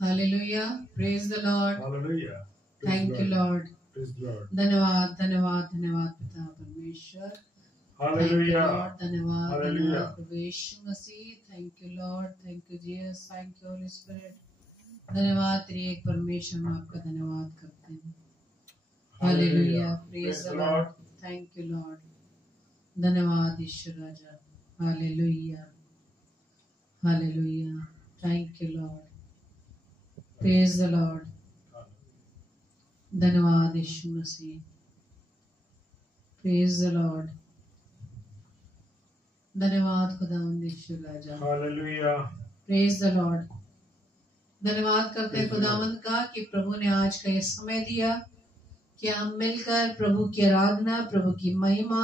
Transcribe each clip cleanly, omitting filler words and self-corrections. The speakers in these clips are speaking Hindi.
Hallelujah, praise the Lord, Hallelujah. Thank you Lord, Praise the Lord. धन्यवाद धन्यवाद धन्यवाद पिता परमेश्वर, थैंक यू Hallelujah. लॉर्ड, धन्यवाद Hallelujah. धन्यवाद प्रभु यीशु मसीह, thank you Lord, thank you Jesus, thank you Holy Spirit, धन्यवाद तेरी एक परमेश्वर, हम आपका धन्यवाद करते हैं। Hallelujah, praise the Lord, thank you Lord, धन्यवाद ईश्वर राजा, hallelujah hallelujah, thank you Lord, praise the Lord, धन्यवाद यीशु मसीह, प्रेज द लॉर्ड, धन्यवाद खुदावंद यीशु राजा, Hallelujah. Praise the Lord. धन्यवाद करते हैं खुदावंद का कि प्रभु ने आज का ये समय दिया कि हम मिलकर प्रभु की आराधना, प्रभु की महिमा,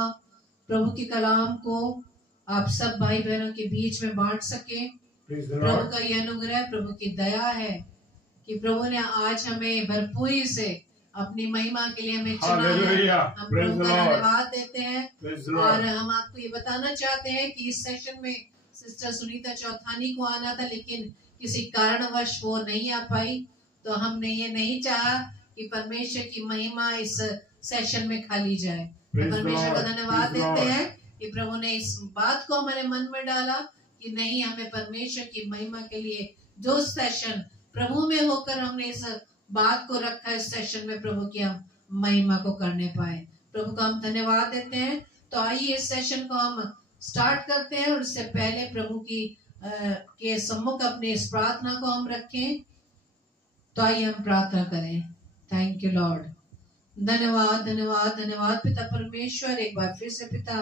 प्रभु के कलाम को आप सब भाई बहनों के बीच में बांट सके। Praise the Prabhu Lord. का ये अनुग्रह, प्रभु की दया है कि प्रभु ने आज हमें भरपूरी से अपनी महिमा के लिए हमें चुना है। Hallelujah. हम Praise प्रभु the का Lord. धन्यवाद देते हैं Praise the और Lord. हम आपको ये बताना चाहते हैं कि इस सेशन में सिस्टर सुनीता चौथानी को आना था, लेकिन किसी कारणवश वो नहीं आ पाई। तो हमने ये नहीं चाहा कि परमेश्वर की महिमा इस सेशन में खाली जाए। तो Praise the परमेश्वर का Lord. धन्यवाद Praise the देते Lord. हैं कि प्रभु ने इस बात को हमारे मन में डाला कि नहीं, हमें परमेश्वर की महिमा के लिए जो सेशन प्रभु में होकर हमने इस बात को रखा, इस सेशन में प्रभु की हम महिमा को करने पाए। प्रभु का हम धन्यवाद देते हैं। तो आइए इस सेशन को हम स्टार्ट करते हैं और उससे पहले प्रभु की के सम्मुख अपनी इस प्रार्थना को हम रखें। तो आइए हम प्रार्थना करें। थैंक यू लॉर्ड, धन्यवाद धन्यवाद धन्यवाद पिता परमेश्वर। एक बार फिर से पिता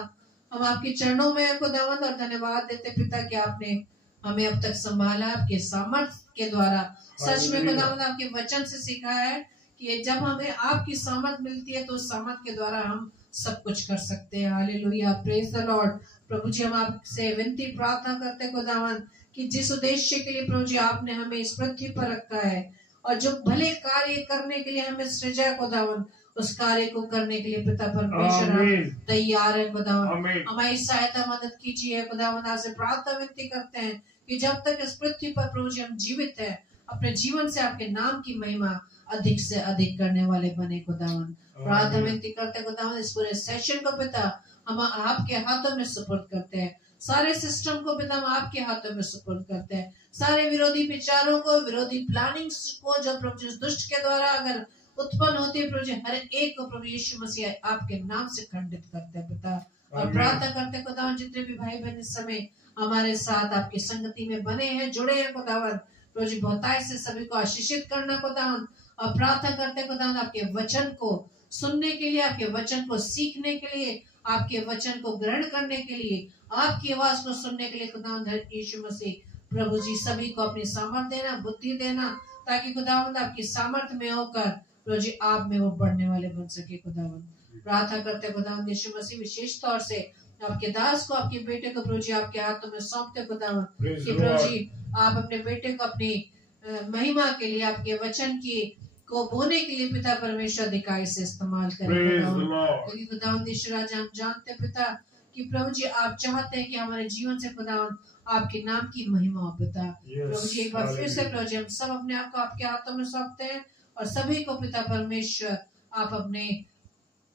हम आपके चरणों में खुदावंद और धन्यवाद देते पिता कि आपने हमें अब तक संभाला, आपके सामर्थ्य के द्वारा। सच में खुदावंद आपके वचन से सीखा है कि जब हमें आपकी सामर्थ मिलती है तो उस सामर्थ के द्वारा हम सब कुछ कर सकते हैं। Hallelujah, praise the Lord. प्रभु जी हम आपसे विनती प्रार्थना करते हैं खुदावंद कि जिस उद्देश्य के लिए प्रभु जी आपने हमें इस पृथ्वी पर रखा है और जो भले कार्य करने के लिए हमें सृजा खुदावंद, उस कार्य को करने के लिए पिता परमेश्वर हम तैयार है खुदावंद। हमारी सहायता मदद कीजिए खुदावंद। आपसे प्रार्थना विनती करते हैं कि जब तक इस पृथ्वी पर प्रभु जी हम जीवित हैं, अपने जीवन से आपके नाम की महिमा अधिक से अधिक करने वाले बने खुदावंद। प्रार्थना विनती करते हैं खुदावंद इस पूरे सेशन को पिता हम आपके हाथों में सुपुर्द करते हैं। सारे सिस्टम को पिता हम आपके हाथों में सुपुर्द करते हैं। सारे विरोधी विचारों को, विरोधी प्लानिंग्स को जो प्रभु जी दुष्ट के द्वारा अगर उत्पन्न होती है प्रभु जी, हर एक को प्रभु यीशु मसीह आपके नाम से खंडित करते हैं पिता। और प्रार्थना करते हैं खुदावंद जितने भी भाई बहन इस समय हमारे साथ आपकी संगति में बने हैं, जुड़े हैं खुदावंद, प्रभु जी बहुतायत से सभी को आशीषित करना खुदावंद। और प्रार्थना करते हैं खुदावंद आपके वचन को सुनने के लिए, आपके वचन को सीखने के लिए, आपके वचन को ग्रहण करने के लिए, आपकी आवाज को सुनने के लिए खुदावंद यीशु मसीह प्रभु जी सभी को अपनी सामर्थ्य देना, बुद्धि देना, ताकि खुदावंद आपकी सामर्थ्य में होकर प्रभु जी आप में वो बढ़ने वाले बन सके खुदावंद। प्रार्थना करते खुदावंद यीशु मसीह विशेष तौर से आपके दास को, आपके बेटे को प्रभु जी आपके हाथों में सौंपते खुदावंद कि प्रभु जी आप अपने बेटे को अपनी महिमा के लिए, आपके वचन की को बोने के लिए पिता परमेश्वर अधिकारी से इस्तेमाल करें क्योंकि खुदावंद ईश्वर राजा हम जानते हैं पिता कि प्रभु जी आप चाहते हैं कि हमारे जीवन से खुदावंद आपके नाम की महिमा हो पिता। प्रभु जी एक बार फिर से प्रभु जी हम सब अपने आप को आपके हाथों में सौंपते हैं और सभी को पिता परमेश्वर आप अपने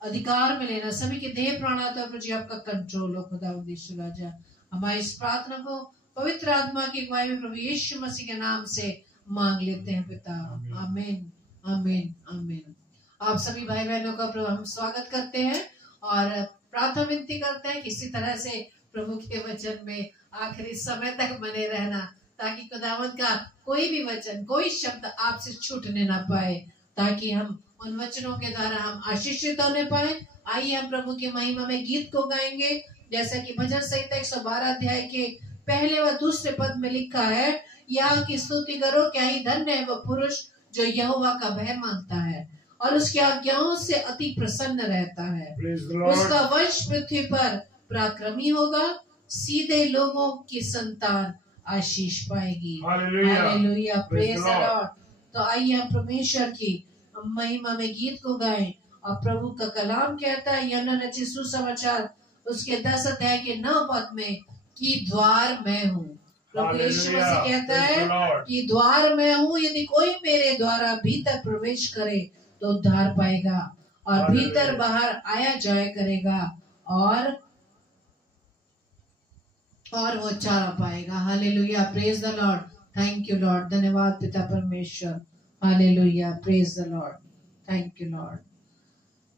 अधिकार में लेना, सभी के देह प्राणात्मा प्रभु जी आपका कंट्रोल हो खुदावंद ईश्वर राजा। हमारी इस प्रार्थना को पवित्र आत्मा की अगुवाई में प्रभु यीशु मसीह के नाम से मांग लेते हैं पिता। आमीन आमीन आमीन। आप सभी भाई बहनों का प्रभु हम स्वागत करते हैं और प्रार्थना विनती करते हैं किसी तरह से प्रभु के वचन में आखिरी समय तक बने रहना, ताकि खुदावंद का कोई भी वचन, कोई शब्द आपसे छूटने ना पाए, ताकि हम उन वचनों के द्वारा हम आशीषित होने पाए। आइए हम प्रभु की महिमा में गीत को गाएंगे, जैसा कि भजन संहिता 112 अध्याय के पहले व दूसरे पद में लिखा है, यहाँ की स्तुति करो, क्या ही धन्य है वह पुरुष जो यहोवा का भय मानता है और उसकी आज्ञाओं से अति प्रसन्न रहता है। उसका वंश पृथ्वी पर पराक्रमी होगा, सीधे लोगों की संतान आशीष पाएगी। Hallelujah, praise the Lord. तो आइए हम परमेश्वर की महिमा में गीत को गाएं और प्रभु का कलाम कहता है यूहन्ना रचित सुसमाचार उसके 10 अध्याय के 9 पद में कि द्वार मैं हूँ, प्रभु यीशु मसीह कहता है कि द्वार में हूँ, यदि कोई मेरे द्वारा भीतर प्रवेश करे तो उद्धार पाएगा और भीतर बाहर आया जाया करेगा और वो चारा पाएगा। Hallelujah, praise the Lord, thank you Lord, धन्यवाद पिता परमेश्वर, hallelujah, praise the Lord, thank you Lord.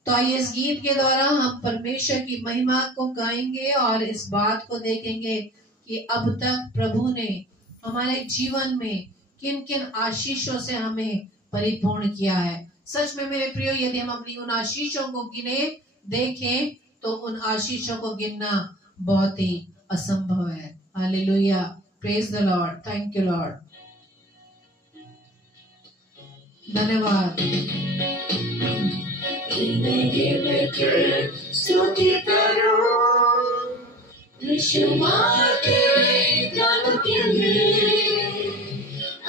तो आइए इस गीत के द्वारा हम परमेश्वर की महिमा को गाएंगे और इस बात को देखेंगे कि अब तक प्रभु ने हमारे जीवन में किन किन आशीषों से हमें परिपूर्ण किया है। सच में मेरे प्रियो, यदि हम अपनी उन आशीषों को गिने देखें तो उन आशीषों को गिनना बहुत ही असंभव है। Hallelujah, praise the Lord, thank you Lord, धन्यवाद। स्तुति करो यीशु के नाम के लिए,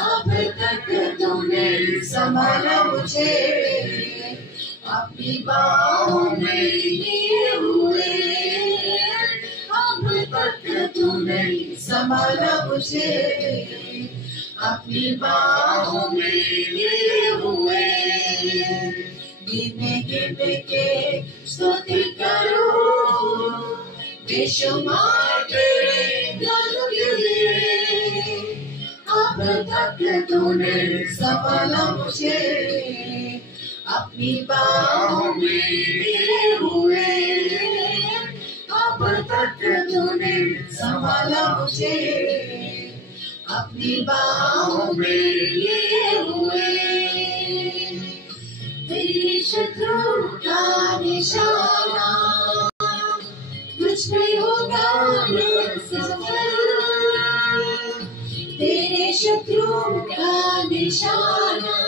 अब तक तूने संभाला मुझे, अपनी बाहों में लिए हुए, अब तक तूने संभाला मुझे, अपनी बाहों में लिए हुए। गिने गिने के स्तुति करो बेशुमार तेरे नाम के लिए, अब तक तूने संभाला मुझे, अपनी बाहों में लिए हुए, अब तक तूने संभाला मुझे, अपनी बाहों में लिए हुए। तेरे शत्रु का निशाना तुझ में होगा न सफल, तेरे शत्रु का निशाना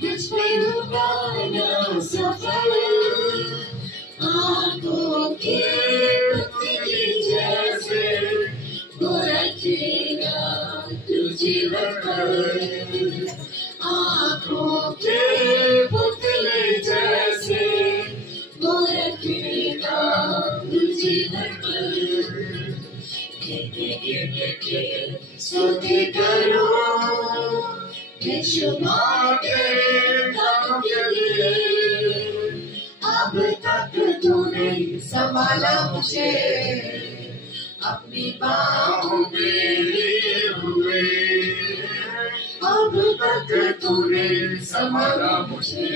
तुझ में होगा न सफल, आंखों के पुतली जैसे वो रखेगा तुझे बकर, आंखों के पुतले जैसे वो रखेगा तुझे बकर। स्तुति करो बेशुमार के नाम के लिए, अब तक तूने संभाला मुझे, अपनी बाहों में लिए हुए, अब तक तूने संभाला मुझे,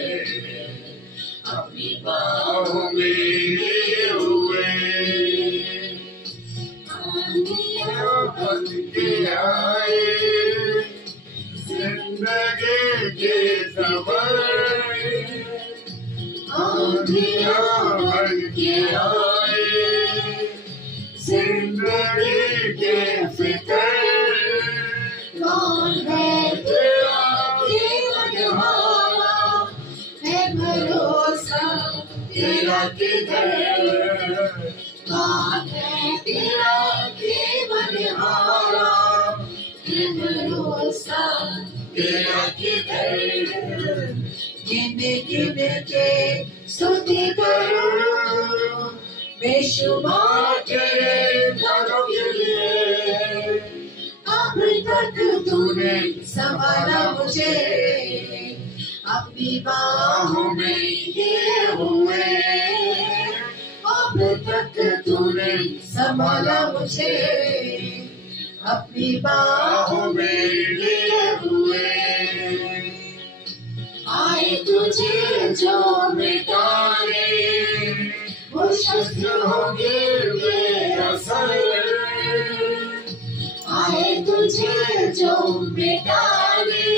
अपनी बाहों में लिए हुए। आंधियाँ बन के आए जिंदगी के सफर, आंधियाँ बन के आए जिंदगी के फिक्र, कौन है तेरा जीवन वाला, है भरोसा तेरा किधर, कौन है तेरा जीवन वाला, है भरोसा तेरा किधर। गिने गिने के स्तुति करो बेशुमार तेरे नाम के लिए, अब तक तूने संभाला मुझे, अपनी बाहों में लिए हुए, अब तक तूने संभाला मुझे, अपनी बाहों में लिए हुए। आए तुझे जो मिटाने वो शस्त्र होंगे बेअसर, आए तुझे जो मिटाने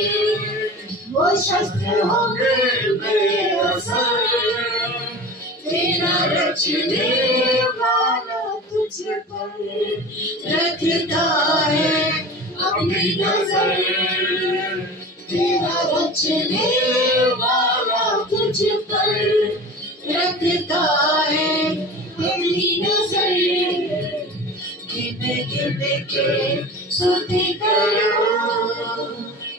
वो शस्त्र होंगे बेअसर, तेरा रचने वाला तुझ पर रखता है अपनी नजर, तेरा रचने वाला तुझ पर रखता है अपनी नजर। गिने गिने के स्तुति करो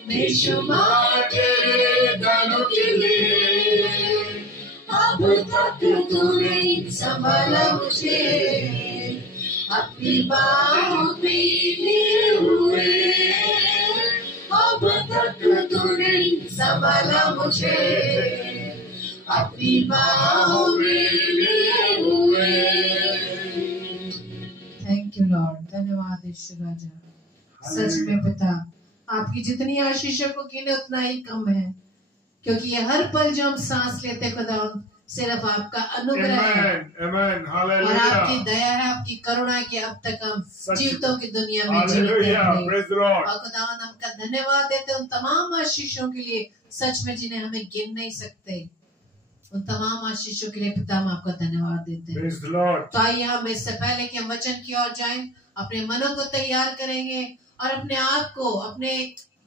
बेशुमार तेरे दानों के लिए, अब तक तूने संभाला मुझे, अपनी बाहों में लिए हुए, अब तक तूने संभाला मुझे, अपनी बाहों में लिए हुए। थैंक यू लॉर्ड, धन्यवाद यीशु राजा। सच में पिता, आपकी जितनी आशीषों को गिने उतना ही कम है, क्योंकि ये हर पल जो हम सांस लेते खुदा सिर्फ आपका अनुग्रह है और आपकी दया है, आपकी करुणा है कि अब तक हम जीवितों की दुनिया में जीवित हैं। और खुदावन आपका धन्यवाद देते उन तमाम आशीषों के लिए, सच में जिन्हें हमें गिन नहीं सकते, उन तमाम आशीषों के लिए पिता हम आपका धन्यवाद देते हैं। तो आइए हम इससे पहले कि हम वचन की ओर जाएं, अपने मनों को तैयार करेंगे और अपने आप को, अपने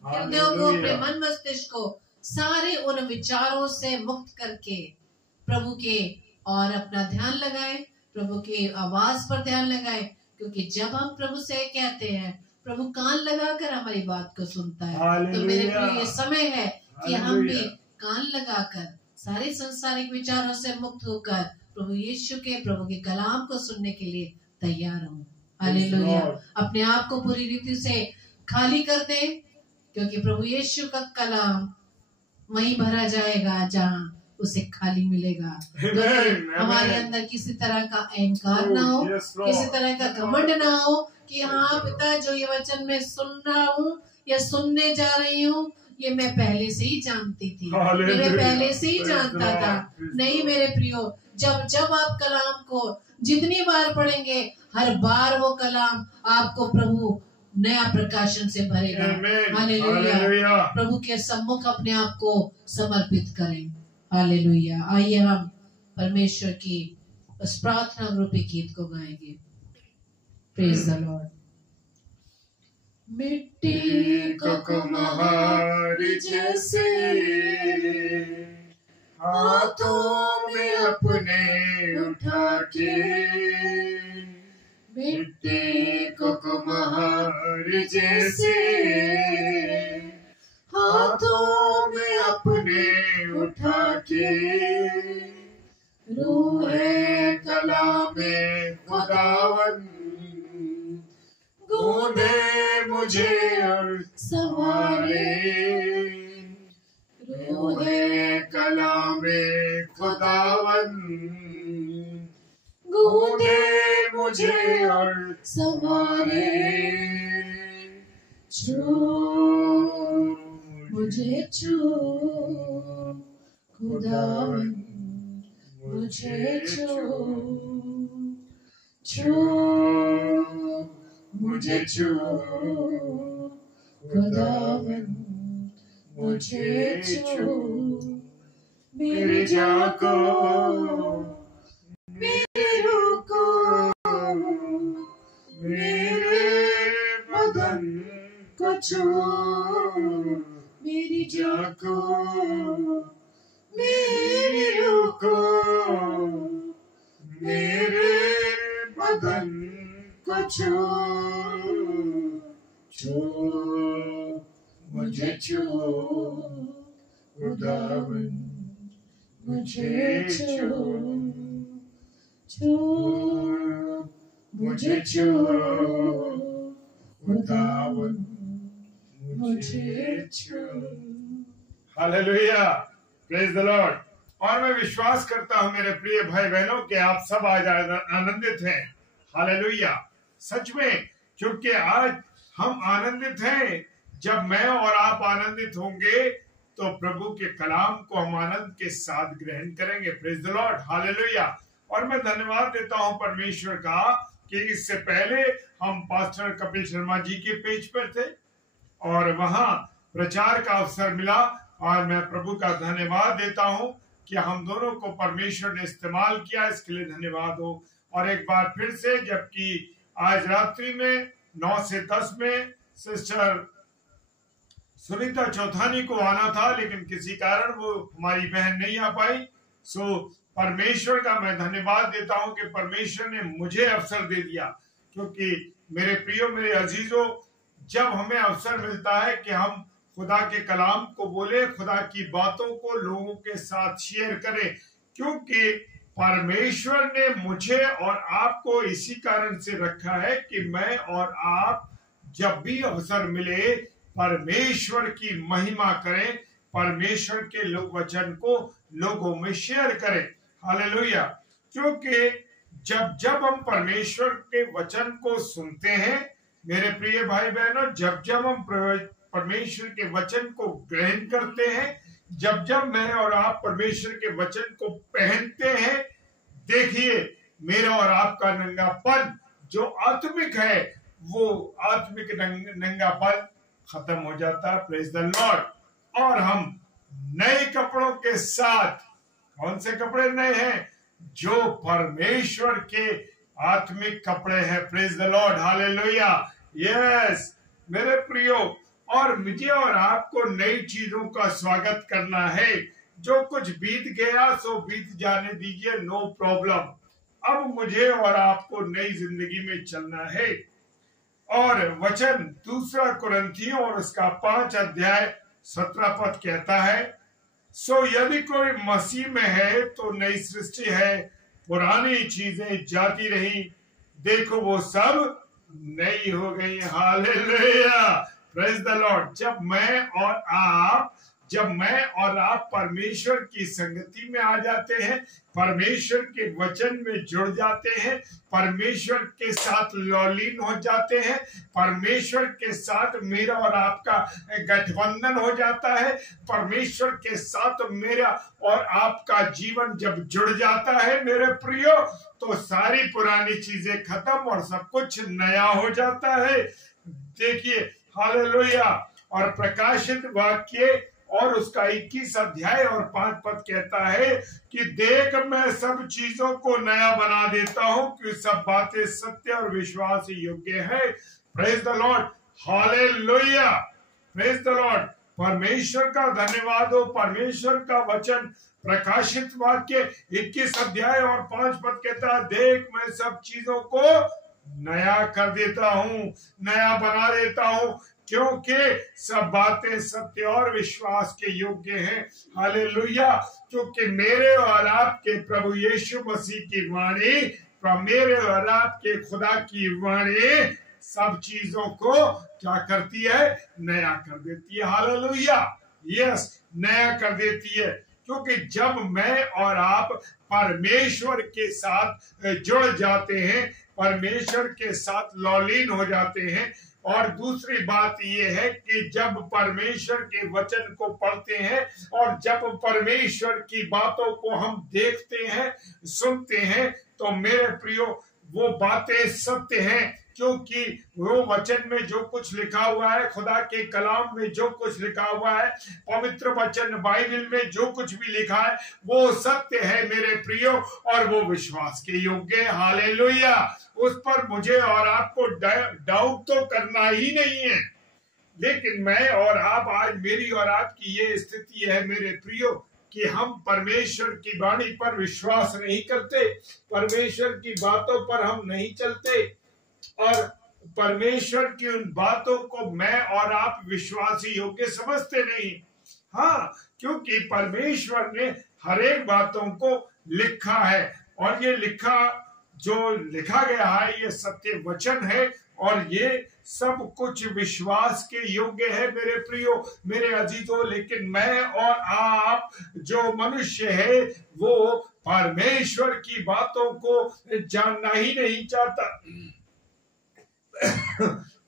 हृदयों को, अपने मन मस्तिष्क को सारे उन विचारों से मुक्त करके प्रभु के और अपना ध्यान लगाएं, प्रभु की आवाज पर ध्यान लगाएं, क्योंकि जब हम प्रभु से कहते हैं, प्रभु कान लगाकर हमारी बात को सुनता है। तो मेरे प्रिय ये समय है कि हम भी कान लगाकर सारे सांसारिक विचारों से मुक्त होकर प्रभु यीशु के, प्रभु के कलाम को सुनने के लिए तैयार हों। हालेलुया। अपने आप को पूरी रीति से खाली कर दे, क्योंकि प्रभु यीशु का कलाम वहीं भरा जाएगा जहाँ उसे खाली मिलेगा। हमारे अंदर किसी तरह का अहंकार ना हो, किसी तरह का घमंड ना हो कि हाँ पिता, जो ये वचन मैं सुन रहा हूँ या सुनने जा रही हूँ, ये मैं पहले से ही जानती थी, ये मैं पहले से ही जानता था। नहीं मेरे प्रियो, जब जब आप कलाम को जितनी बार पढ़ेंगे, हर बार वो कलाम आपको प्रभु नया प्रकाशन से भरेगा। हालेलुया। प्रभु के सम्मुख अपने आप को समर्पित करें। हालेलुया। आइए हम परमेश्वर की उस प्रार्थना रूपी गीत को गाएंगे। Praise the Lord. मिट्टी को कुम्हार जैसे हाथों में अपने उठा के, मिट्टी को कुम्हार जैसे हाथों में अपने उठा के, रूहे कलामे खुदावन गूंदे मुझे और संवारे, रूहे कलामे खुदावन गूंदे मुझे और संवारे, छू मुझे छू खुदावन मुझे छू, छू मुझे छू खुदावन मुझे छू, मेरी जान को, मेरी रूह को, मेरे बदन को छू, मेरी जान को, मेरी रूह को, मेरे बदन को छू, छू मुझे छू खुदावन मुझे छू, छू मुझे छू खुदावन मुझे छू। Hallelujah, praise the Lord. और मैं विश्वास करता हूं मेरे प्रिय भाई बहनों कि आप सब आज आनंदित हैं। हालेलुया। सच में, क्योंकि आज हम आनंदित हैं। जब मैं और आप आनंदित होंगे तो प्रभु के कलाम को हम आनंद के साथ ग्रहण करेंगे। Praise the lord. हालेलुया। और मैं धन्यवाद देता हूं परमेश्वर का कि इससे पहले हम पास्टर कपिल शर्मा जी के पेज पर थे और वहां प्रचार का अवसर मिला, और मैं प्रभु का धन्यवाद देता हूं कि हम दोनों को परमेश्वर ने इस्तेमाल किया। इसके लिए धन्यवाद हो। और एक बार फिर से, जबकि आज रात्रि में 9 से 10 में सिस्टर सुनीता चौथानी को आना था, लेकिन किसी कारण वो हमारी बहन नहीं आ पाई। सो परमेश्वर का मैं धन्यवाद देता हूं कि परमेश्वर ने मुझे अवसर दे दिया। क्योंकि मेरे प्रियो, मेरे अजीजों, जब हमें अवसर मिलता है कि हम खुदा के कलाम को बोले, खुदा की बातों को लोगों के साथ शेयर करें, क्योंकि परमेश्वर ने मुझे और आपको इसी कारण से रखा है कि मैं और आप जब भी अवसर मिले परमेश्वर की महिमा करें, परमेश्वर के वचन को लोगों में शेयर करें। हालेलुया। क्योंकि जब हम परमेश्वर के वचन को सुनते हैं मेरे प्रिय भाई बहनों, जब हम परमेश्वर के वचन को ग्रहण करते हैं, जब मैं और आप परमेश्वर के वचन को पहनते हैं, देखिए मेरा और आपका नंगापन जो आत्मिक है वो आत्मिक नंगापन खत्म हो जाता है। Praise the Lord. और हम नए कपड़ों के साथ, कौन से कपड़े नए हैं? जो परमेश्वर के आत्मिक कपड़े हैं। Praise the lord. Hallelujah. Yes मेरे प्रियो, और मुझे और आपको नई चीजों का स्वागत करना है। जो कुछ बीत गया सो बीत जाने दीजिए, नो प्रॉब्लम। अब मुझे और आपको नई जिंदगी में चलना है। और वचन 2 कुरिन्थियों और उसका 5 अध्याय 17 पद कहता है, सो यदि कोई मसीह में है तो नई सृष्टि है, पुरानी चीजें जाती रही, देखो वो सब नई हो गई। हालेलुया। Praise the Lord. जब मैं और आप परमेश्वर की संगति में आ जाते हैं, परमेश्वर के वचन में जुड़ जाते हैं, परमेश्वर के साथ लौलीन हो जाते हैं, परमेश्वर के साथ मेरा और आपका गठबंधन हो जाता है, परमेश्वर के साथ मेरा और आपका जीवन जब जुड़ जाता है मेरे प्रियो, तो सारी पुरानी चीजें खत्म और सब कुछ नया हो जाता है। देखिए हालेलुया। और प्रकाशित वाक्य और उसका 21 अध्याय और 5 पद कहता है कि देख मैं सब चीजों को नया बना देता हूं, कि सब बातें सत्य और विश्वास योग्य है। Praise the lord. Hallelujah. Praise the Lord. परमेश्वर का धन्यवाद हो। परमेश्वर का वचन प्रकाशित वाक्य 21 अध्याय और 5 पद कहता है, देख मैं सब चीजों को नया कर देता हूं, नया बना देता हूं, क्योंकि सब बातें सत्य और विश्वास के योग्य हैं। हालेलुया। क्योंकि मेरे और आपके प्रभु यीशु मसीह की वाणी, मेरे और आपके खुदा की वाणी सब चीजों को क्या करती है? नया कर देती है। हालेलुया। यस, नया कर देती है। क्योंकि जब मैं और आप परमेश्वर के साथ जुड़ जाते हैं, परमेश्वर के साथ लौलीन हो जाते हैं, और दूसरी बात यह है कि जब परमेश्वर के वचन को पढ़ते हैं और जब परमेश्वर की बातों को हम देखते हैं, सुनते हैं, तो मेरे प्रियो वो बातें सत्य हैं। क्योंकि वो वचन में जो कुछ लिखा हुआ है, खुदा के कलाम में जो कुछ लिखा हुआ है, पवित्र वचन बाइबल में जो कुछ भी लिखा है, वो सत्य है मेरे प्रियो, और वो विश्वास के योग्य है। हालेलुया। उस पर मुझे और आपको डाउट तो करना ही नहीं है। लेकिन मैं और आप, आज मेरी और आपकी ये स्थिति है मेरे प्रियो कि हम परमेश्वर की वाणी पर विश्वास नहीं करते, परमेश्वर की बातों पर हम नहीं चलते, और परमेश्वर की उन बातों को मैं और आप विश्वासी योग्य समझते नहीं। हाँ, क्योंकि परमेश्वर ने हर एक बातों को लिखा है, और ये जो लिखा गया है ये सत्य वचन है, और ये सब कुछ विश्वास के योग्य है मेरे प्रियो, मेरे अजीजों। लेकिन मैं और आप जो मनुष्य है वो परमेश्वर की बातों को जानना ही नहीं चाहता।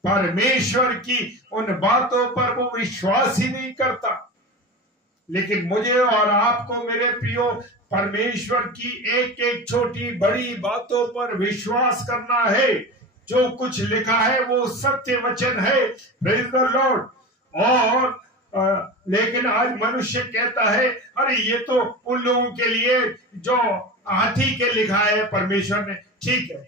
परमेश्वर की उन बातों पर वो विश्वास ही नहीं करता। लेकिन मुझे और आपको मेरे प्रियो परमेश्वर की एक एक छोटी बड़ी बातों पर विश्वास करना है। जो कुछ लिखा है वो सत्य वचन है। Praise the Lord. और लेकिन आज मनुष्य कहता है, अरे ये तो उन लोगों के लिए जो हाथी के लिखा है परमेश्वर ने, ठीक है।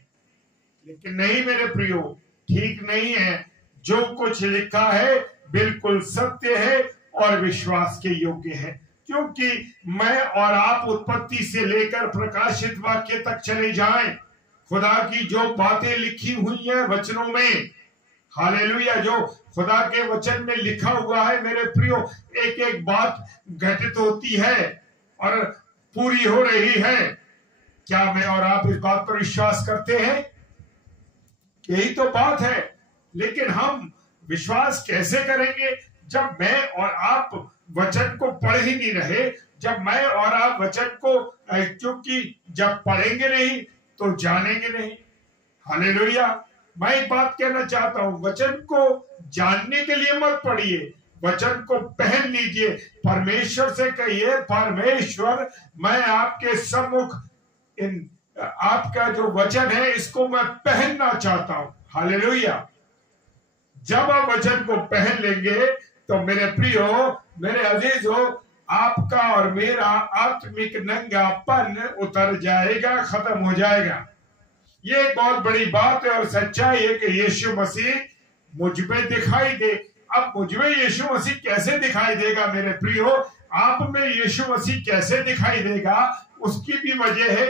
लेकिन नहीं मेरे प्रियो, ठीक नहीं है। जो कुछ लिखा है बिल्कुल सत्य है और विश्वास के योग्य है। क्योंकि मैं और आप उत्पत्ति से लेकर प्रकाशित वाक्य तक चले जाएं, खुदा की जो बातें लिखी हुई हैं वचनों में, हालेलुया, जो खुदा के वचन में लिखा हुआ है मेरे प्रियो, एक एक बात घटित होती है और पूरी हो रही है। क्या मैं और आप इस बात पर विश्वास करते हैं? यही तो बात है। लेकिन हम विश्वास कैसे करेंगे जब मैं और आप वचन को पढ़ ही नहीं रहे, जब मैं और आप वचन को, क्योंकि जब पढ़ेंगे नहीं तो जानेंगे नहीं। हालेलुया। मैं एक बात कहना चाहता हूं, वचन को जानने के लिए मत पढ़िए, वचन को पहन लीजिए। परमेश्वर से कहिए, परमेश्वर मैं आपके सम्मुख इन आपका जो वचन है इसको मैं पहनना चाहता हूं। हालेलुया। जब आप वचन को पहन लेंगे तो मेरे प्रियो, मेरे अजीजों, आपका और मेरा आत्मिक नंगापन उतर जाएगा, खत्म हो जाएगा। ये एक बहुत बड़ी बात है और सच्चाई है कि यीशु मसीह मुझ में दिखाई दे। अब मुझ में यीशु मसीह कैसे दिखाई देगा मेरे प्रियो? आप में यीशु मसीह कैसे दिखाई देगा, उसकी भी वजह है।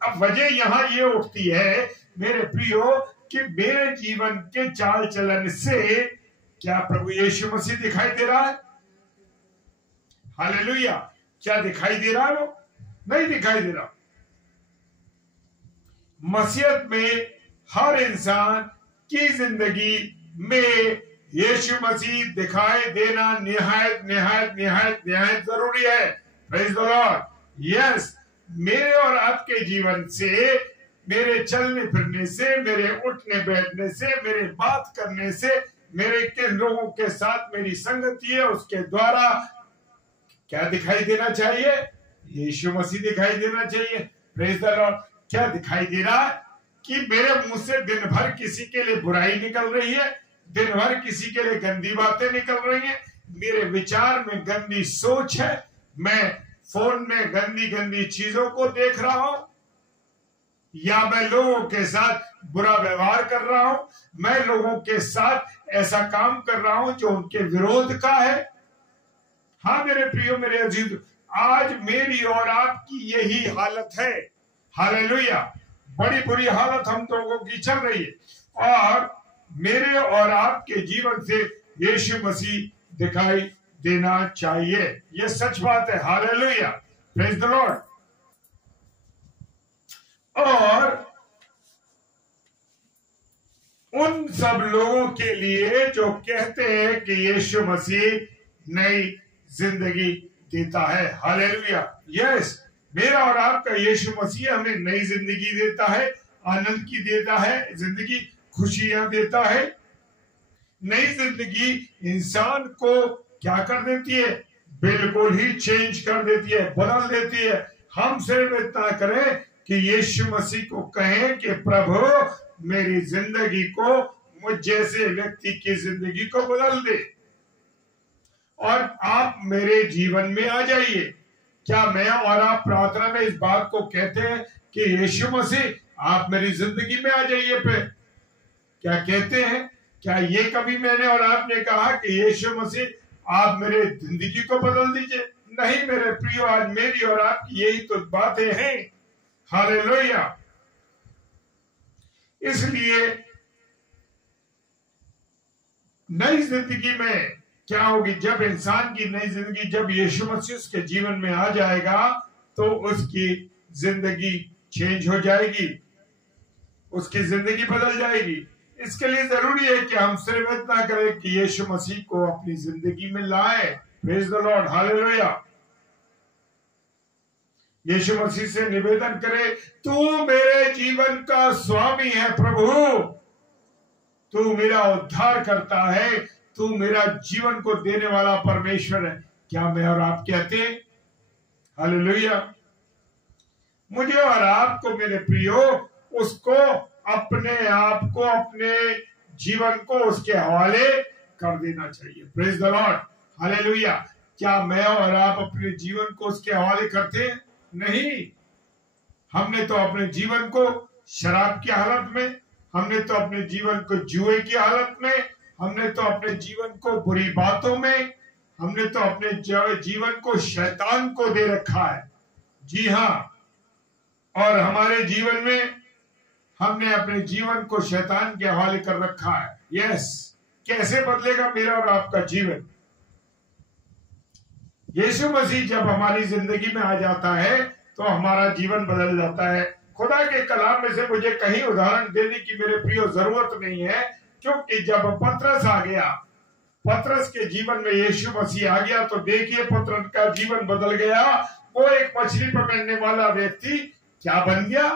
अब वजह यहां ये उठती है मेरे प्रियो कि मेरे जीवन के चाल चलन से क्या प्रभु यीशु मसीह दिखाई दे रहा है? हालेलुया। क्या दिखाई दे रहा है? वो नहीं दिखाई दे रहा। मसीहत में हर इंसान की जिंदगी में यीशु मसीह दिखाई देना निहायत निहायत निहायत निहायत जरूरी है। Praise the Lord. यस, मेरे और आपके जीवन से, मेरे चलने फिरने से, मेरे उठने बैठने से, मेरे बात करने से, मेरे के लोगों के साथ मेरी संगति है, उसके द्वारा क्या दिखाई देना चाहिए? यीशु मसीह दिखाई देना चाहिए। Praise the Lord. क्या दिखाई दे रहा है कि मेरे मुंह से दिन भर किसी के लिए बुराई निकल रही है, दिन भर किसी के लिए गंदी बातें निकल रही हैं, मेरे विचार में गंदी सोच है, मैं फोन में गंदी गंदी चीजों को देख रहा हूं, या मैं लोगों के साथ बुरा व्यवहार कर रहा हूं, मैं लोगों के साथ ऐसा काम कर रहा हूं जो उनके विरोध का है। हाँ मेरे प्रियो, मेरे अजीज, आज मेरी और आपकी यही हालत है। हालेलुया। बड़ी बुरी हालत हम लोगों की चल रही है और मेरे और आपके जीवन से यीशु मसीह दिखाई देना चाहिए। यह सच बात है। हालेलुया। Praise the Lord. और उन सब लोगों के लिए जो कहते हैं कि यीशु मसीह नई जिंदगी देता है। हालेलुया। यस, मेरा और आपका यीशु मसीह हमें नई जिंदगी देता है, आनंद की देता है जिंदगी, खुशियां देता है। नई जिंदगी इंसान को क्या कर देती है? बिल्कुल ही चेंज कर देती है, बदल देती है। हम सिर्फ इतना करें कि यीशु मसीह को कहें कि प्रभु मेरी जिंदगी को, मुझ जैसे व्यक्ति की जिंदगी को बदल दे और आप मेरे जीवन में आ जाइए। क्या मैं और आप प्रार्थना में इस बात को कहते हैं कि यीशु मसीह आप मेरी जिंदगी में आ जाइए पे? क्या कहते हैं? क्या ये कभी मैंने और आपने कहा कि यीशु मसीह आप मेरे जिंदगी को बदल दीजिए? नहीं मेरे प्रियो, आज मेरी और आपकी यही तो बातें हैं। हालेलुया। इसलिए नई जिंदगी में क्या होगी? जब इंसान की नई जिंदगी, जब यीशु मसीह उसके जीवन में आ जाएगा तो उसकी जिंदगी चेंज हो जाएगी, उसकी जिंदगी बदल जाएगी। इसके लिए जरूरी है कि हम सिर्फ इतना करें कि यीशु मसीह को अपनी जिंदगी में लाए। Praise the lord. हालेलुया। यीशु मसीह से निवेदन करे, तू मेरे जीवन का स्वामी है प्रभु, तू मेरा उद्धार करता है, तू मेरा जीवन को देने वाला परमेश्वर है। क्या मैं और आप कहते हैं? हालेलुया। मुझे और आपको मेरे प्रियो उसको, अपने आप को, अपने जीवन को उसके हवाले कर देना चाहिए। Praise the lord. हालेलुया। क्या मैं और आप अपने जीवन को उसके हवाले करते हैं? नहीं। हमने तो अपने जीवन को शराब की हालत में, हमने तो अपने जीवन को जुए की हालत में, हमने तो अपने जीवन को बुरी बातों में, हमने तो अपने जीवन को शैतान को दे रखा है। जी हाँ, और हमारे जीवन में हमने अपने जीवन को शैतान के हवाले कर रखा है। यस, कैसे बदलेगा मेरा और आपका जीवन? यीशु मसीह जब हमारी जिंदगी में आ जाता है तो हमारा जीवन बदल जाता है। खुदा के कलाम में से मुझे कहीं उदाहरण देने की मेरे प्रियो जरूरत नहीं है, क्योंकि जब पतरस आ गया, पतरस के जीवन में यीशु मसीह आ गया, तो देखिए पतरस का जीवन बदल गया। वो एक मछली पकड़ने वाला व्यक्ति क्या बन गया?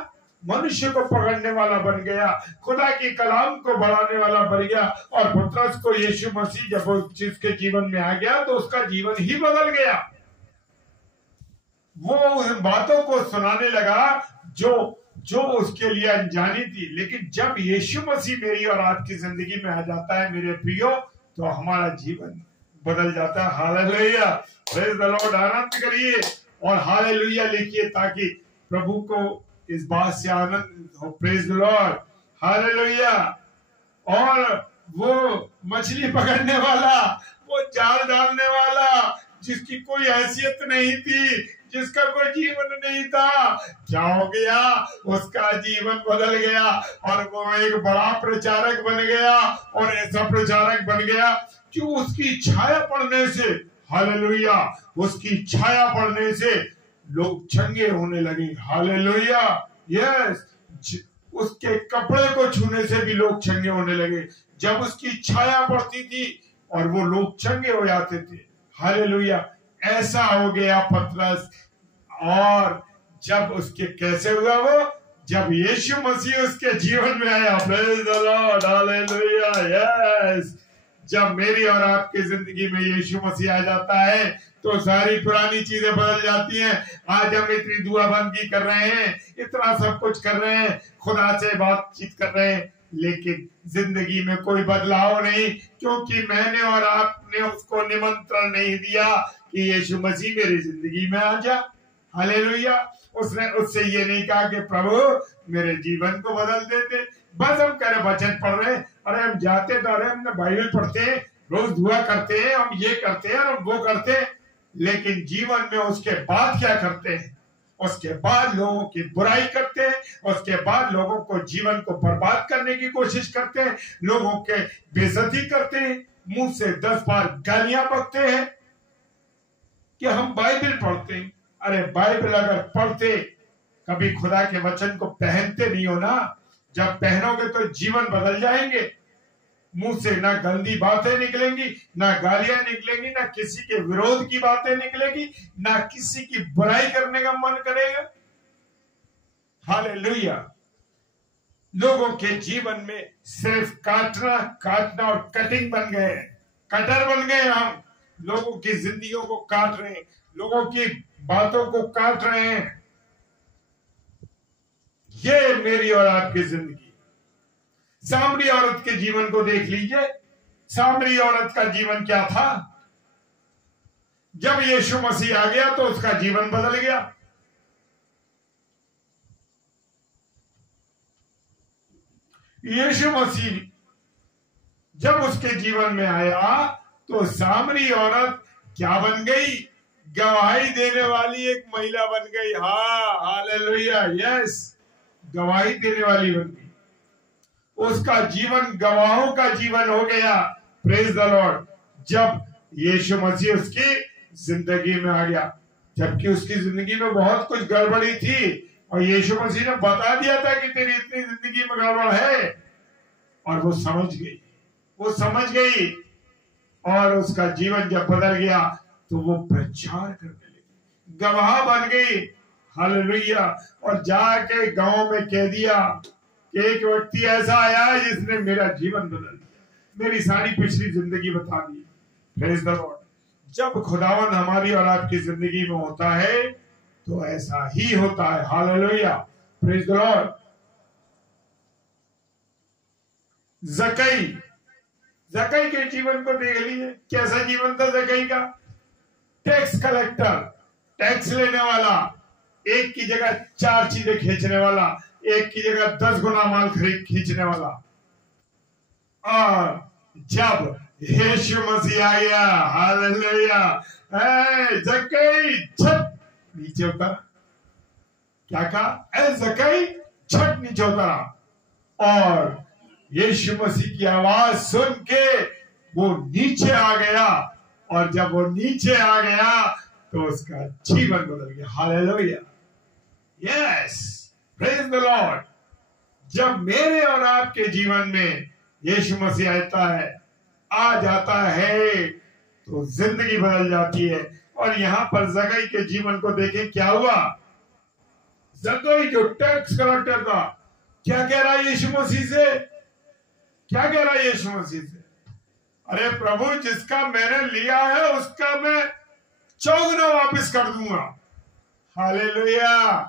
मनुष्य को पकड़ने वाला बन गया, खुदा के कलाम को बढ़ाने वाला बन गया। और पतरस को यीशु मसीह जब जिसके जीवन में आ गया तो उसका जीवन ही बदल गया। वो उन बातों को सुनाने लगा जो उसके लिए अनजानी थी। लेकिन जब यीशु मसीह मेरी और आपकी जिंदगी में आ जाता है मेरे प्रियो, तो हमारा जीवन बदल जाता है। Hallelujah, praise the Lord. आनंद करिए और हालेलुया लिखिए, ताकि प्रभु को इस बात से आनंद हो। Praise the lord, hallelujah. और वो मछली पकड़ने वाला, वो जाल डालने वाला, जिसकी कोई हैसियत नहीं थी, जिसका कोई जीवन नहीं था, क्या हो गया? उसका जीवन बदल गया और वो एक बड़ा प्रचारक बन गया। और ऐसा प्रचारक बन गया कि उसकी छाया पड़ने से, हालेलुया, उसकी छाया पड़ने से लोग चंगे होने लगे। Hallelujah, yes. उसके कपड़े को छूने से भी लोग चंगे होने लगे। जब उसकी छाया पड़ती थी और वो लोग चंगे हो जाते थे। हालेलुया, ऐसा हो गया पतरस। और जब उसके कैसे हुआ वो? जब यीशु मसीह उसके जीवन में आया। Praise the lord, hallelujah, yes. जब मेरी और आपकी जिंदगी में यीशु मसीह आ जाता है तो सारी पुरानी चीजें बदल जाती हैं। आज हम इतनी दुआबंदी कर रहे हैं, इतना सब कुछ कर रहे हैं, खुदा से बातचीत कर रहे हैं, लेकिन जिंदगी में कोई बदलाव नहीं, क्योंकि मैंने और आपने उसको निमंत्रण नहीं दिया कि यीशु मसीह मेरी जिंदगी में आ जा। हालेलुया। उसने उससे ये नहीं कहा कि प्रभु मेरे जीवन को बदल देते। बस हम कह रहे वचन पढ़ रहे, अरे हम जाते तो अरे हम बाइबल पढ़ते हैं, रोज दुआ करते हैं, हम ये करते हैं और वो करते हैं, लेकिन जीवन में उसके बाद क्या करते हैं? उसके बाद लोगों की बुराई करते हैं, उसके बाद लोगों को जीवन को बर्बाद करने की कोशिश करते हैं, लोगों के बेइज्जती करते हैं, मुंह से 10 बार गालियां बकते हैं कि हम बाइबल पढ़ते हैं। अरे बाइबल अगर पढ़ते, कभी खुदा के वचन को पहनते नहीं हो ना, जब पहनोगे तो जीवन बदल जाएंगे। मुंह से ना गंदी बातें निकलेंगी, ना गालियां निकलेंगी, ना किसी के विरोध की बातें निकलेगी, ना किसी की बुराई करने का मन करेगा। हालेलुया। लोगों के जीवन में सिर्फ काटना और कटिंग बन गए, कटर बन गए। हम लोगों की जिंदगियों को काट रहे हैं, लोगों की बातों को काट रहे हैं। ये मेरी और आपकी जिंदगी। सामरी औरत के जीवन को देख लीजिए। सामरी औरत का जीवन क्या था? जब यीशु मसीह आ गया तो उसका जीवन बदल गया। यीशु मसीह जब उसके जीवन में आया तो सामरी औरत क्या बन गई? गवाही देने वाली एक महिला बन गई। हाँ, हालेलुया, यस, गवाही देने वाली बन गई। उसका जीवन गवाहों का जीवन हो गया। Praise the Lord. जब यीशु मसीह उसकी जिंदगी में आ गया, जबकि उसकी जिंदगी में बहुत कुछ गड़बड़ी थी और यीशु मसीह ने बता दिया था कि तेरी इतनी जिंदगी में गड़बड़ है, और वो समझ गई और उसका जीवन जब बदल गया तो वो प्रचार करने लगी, गवाह बन गई। हालेलुया। और जाके गांव में कह दिया कि एक व्यक्ति ऐसा आया है जिसने मेरा जीवन बदल दिया, मेरी सारी पिछली जिंदगी बता दी। Praise the Lord. जब खुदावन हमारी और आपकी जिंदगी में होता है तो ऐसा ही होता है। Hallelujah, praise the lord. जकई के जीवन को देख लीजिए, कैसा जीवन था जकई का? टैक्स कलेक्टर, टैक्स लेने वाला, एक की जगह 4 चीजें खींचने वाला, एक की जगह 10 गुना माल खींचने वाला। और जब यीशु मसीह आ गया, हालेलुया, जकई झट नीचे उतरा। क्या कहा? जकई झट नीचे उतरा और यीशु मसीह की आवाज सुन के वो नीचे आ गया। और जब वो नीचे आ गया तो उसका जीवन बदल गया। Hallelujah, yes, praise the Lord. जब मेरे और आपके जीवन में यीशु मसीह आ जाता है तो जिंदगी बदल जाती है। और यहाँ पर जगई के जीवन को देखें, क्या हुआ। जगई जो टैक्स कलेक्टर था, क्या कह रहा है यीशु मसीह से, क्या कह रहा है यीशु मसीह से, अरे प्रभु जिसका मैंने लिया है उसका मैं चौगुना वापस कर दूंगा। हालेलुया।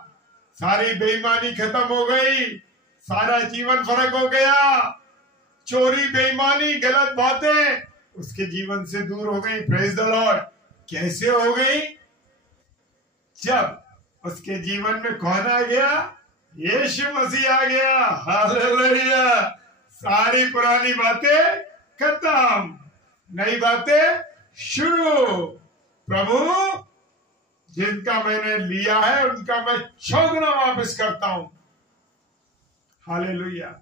सारी बेईमानी खत्म हो गई, सारा जीवन फर्क हो गया, चोरी बेईमानी गलत बातें उसके जीवन से दूर हो गई। Praise the Lord. कैसे हो गई, जब उसके जीवन में कौन आ गया, यीशु मसीह आ गया। हालेलुया। सारी पुरानी बातें खत्म, नई बातें शुरू। प्रभु जिनका मैंने लिया है उनका मैं चौगुना वापस करता हूं। हालेलुया।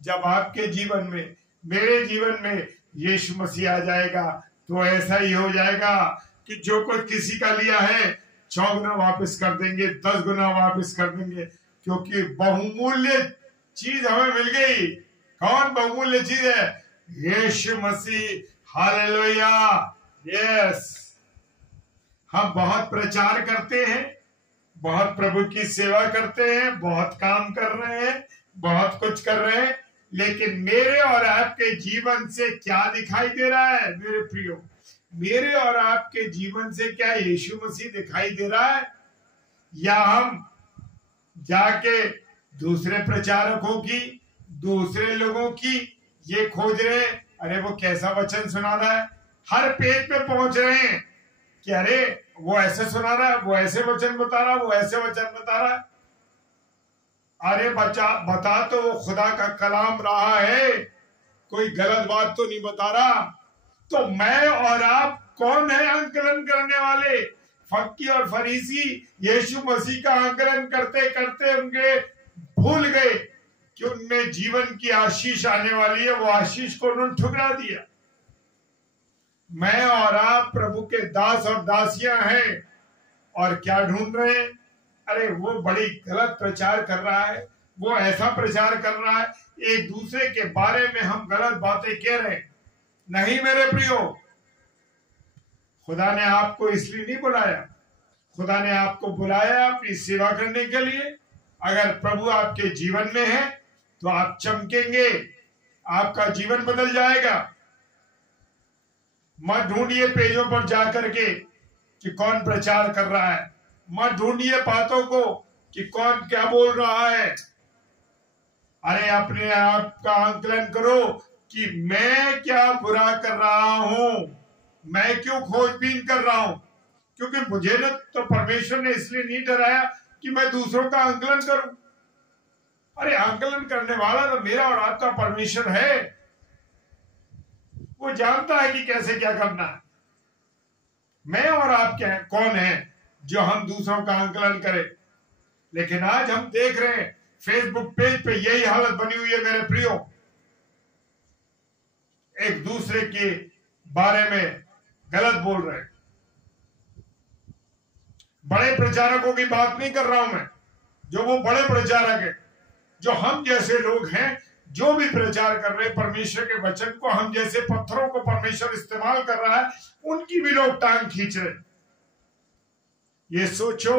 जब आपके जीवन में, मेरे जीवन में यीशु मसीह आ जाएगा तो ऐसा ही हो जाएगा कि जो कोई किसी का लिया है चौगुना वापस कर देंगे, 10 गुना वापस कर देंगे, क्योंकि बहुमूल्य चीज हमें मिल गई। कौन बहुमूल्य चीज है, यीशु मसीह। हालेलुया। यस। हम बहुत प्रचार करते हैं, बहुत प्रभु की सेवा करते हैं, बहुत काम कर रहे हैं, बहुत कुछ कर रहे हैं, लेकिन मेरे और आपके जीवन से क्या दिखाई दे रहा है मेरे प्रियो, मेरे और आपके जीवन से क्या यीशु मसीह दिखाई दे रहा है, या हम जाके दूसरे प्रचारकों की, दूसरे लोगों की ये खोज रहे हैं, अरे वो कैसा वचन सुना रहा है, हर पेज पे पहुंच रहे हैं कि अरे वो ऐसे सुना रहा है, वो ऐसे वचन बता रहा है, वो ऐसे वचन बता रहा है। अरे बता तो वो खुदा का कलाम रहा है, कोई गलत बात तो नहीं बता रहा। तो मैं और आप कौन है आंकलन करने वाले। फक्की और फरीसी यीशु मसीह का आंकलन करते करते उनके भूल गए कि उनमें जीवन की आशीष आने वाली है, वो आशीष को उन्होंने ठुकरा दिया। मैं और आप प्रभु के दास और दासियां हैं, और क्या ढूंढ रहे हैं, अरे वो बड़ी गलत प्रचार कर रहा है, वो ऐसा प्रचार कर रहा है, एक दूसरे के बारे में हम गलत बातें कह रहे हैं। नहीं मेरे प्रियो, खुदा ने आपको इसलिए नहीं बुलाया, खुदा ने आपको बुलाया अपनी सेवा करने के लिए। अगर प्रभु आपके जीवन में है तो आप चमकेंगे, आपका जीवन बदल जाएगा। मत ढूंढिए पेजों पर जाकर के कि कौन प्रचार कर रहा है, मत ढूंढिए बातों को कि कौन क्या बोल रहा है। अरे अपने आप का आंकलन करो कि मैं क्या बुरा कर रहा हूं, मैं क्यों खोजबीन कर रहा हूं, क्योंकि मुझे न तो परमेश्वर ने इसलिए नहीं डराया कि मैं दूसरों का आंकलन करूं। अरे आंकलन करने वाला तो मेरा और आपका परमेश्वर है, वो जानता है कि कैसे क्या करना है। मैं और आप क्या कौन है जो हम दूसरों का आंकलन करें। लेकिन आज हम देख रहे हैं फेसबुक पेज पे यही हालत बनी हुई है मेरे प्रियो, एक दूसरे के बारे में गलत बोल रहे हैं। बड़े प्रचारकों की बात नहीं कर रहा हूं मैं, जो वो बड़े प्रचारक है, जो हम जैसे लोग हैं, जो भी प्रचार कर रहे हैं परमेश्वर के वचन को, हम जैसे पत्थरों को परमेश्वर इस्तेमाल कर रहा है, उनकी भी लोग टांग खींच रहे। ये सोचो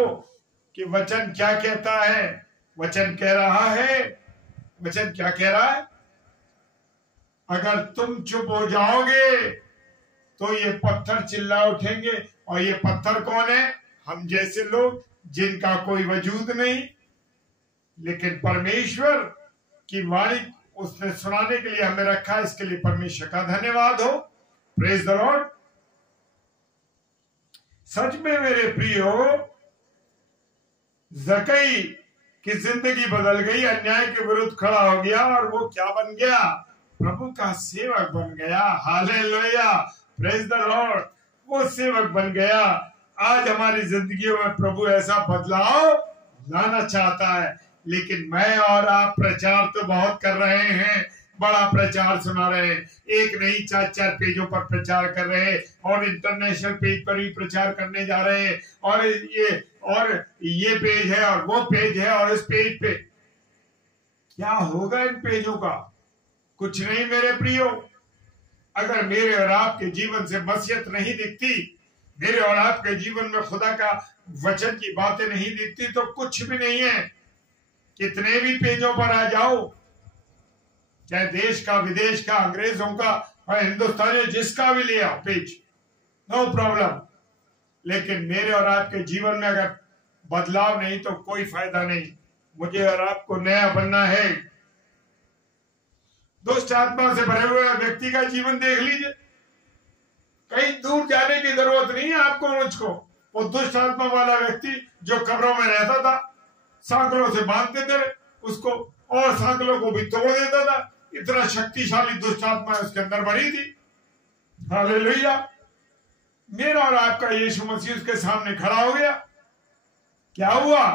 कि वचन क्या कहता है, वचन कह रहा है, वचन क्या कह रहा है, अगर तुम चुप हो जाओगे तो ये पत्थर चिल्ला उठेंगे। और ये पत्थर कौन है, हम जैसे लोग जिनका कोई वजूद नहीं, लेकिन परमेश्वर की वाणी उसने सुनाने के लिए हमें रखा, इसके लिए परमेश्वर का धन्यवाद हो। Praise the Lord. सच में मेरे प्रियो, जकई की जिंदगी बदल गई, अन्याय के विरुद्ध खड़ा हो गया, और वो क्या बन गया, प्रभु का सेवक बन गया। Hallelujah, praise the Lord. वो सेवक बन गया। आज हमारी जिंदगियों में प्रभु ऐसा बदलाव लाना चाहता है, लेकिन मैं और आप प्रचार तो बहुत कर रहे हैं, बड़ा प्रचार सुना रहे हैं, एक नहीं 4-4 पेजों पर प्रचार कर रहे हैं और इंटरनेशनल पेज पर भी प्रचार करने जा रहे हैं, और ये पेज है और वो पेज है, और इस पेज पे क्या होगा इन पेजों का? कुछ नहीं मेरे प्रियो। अगर मेरे और आपके जीवन से मसीहत नहीं दिखती, मेरे और आपके जीवन में खुदा का वचन की बातें नहीं दिखती, तो कुछ भी नहीं है। कितने भी पेजों पर आ जाओ, चाहे देश का, विदेश का, अंग्रेजों का और हिंदुस्तानी, जिसका भी ले आओ पेज, नो प्रॉब्लम। लेकिन मेरे और आपके जीवन में अगर बदलाव नहीं तो कोई फायदा नहीं। मुझे और आपको नया बनना है। दुष्ट आत्मा से भरे हुए व्यक्ति का जीवन देख लीजिए, कहीं दूर जाने की जरूरत नहीं है आपको मुझको। वो दुष्ट आत्मा वाला व्यक्ति जो कब्रों में रहता था, सांकलों से बांधते थे उसको और सांकलों को भी तोड़ देता था। इतना शक्तिशाली दुष्ट आत्मा उसके अंदर भरी थी। हालेलुया। मेरा और आपका यीशु मसीह उसके सामने खड़ा हो गया। क्या हुआ?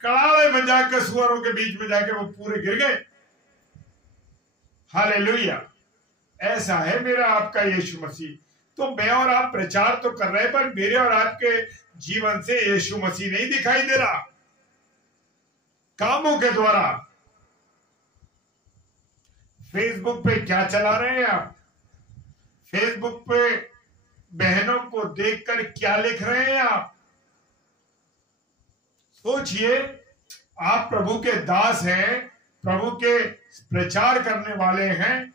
कड़ावे में जाकर सुअरों के बीच में जाके वो पूरे गिर गए। हालेलुया। ऐसा है मेरा आपका यीशु मसीह। तो मैं और आप प्रचार तो कर रहे हैं, पर मेरे और आपके जीवन से यीशु मसीह नहीं दिखाई दे रहा। कामों के द्वारा फेसबुक पे क्या चला रहे हैं आप? फेसबुक पे बहनों को देखकर क्या लिख रहे हैं आप? सोचिए, आप प्रभु के दास हैं, प्रभु के प्रचार करने वाले हैं,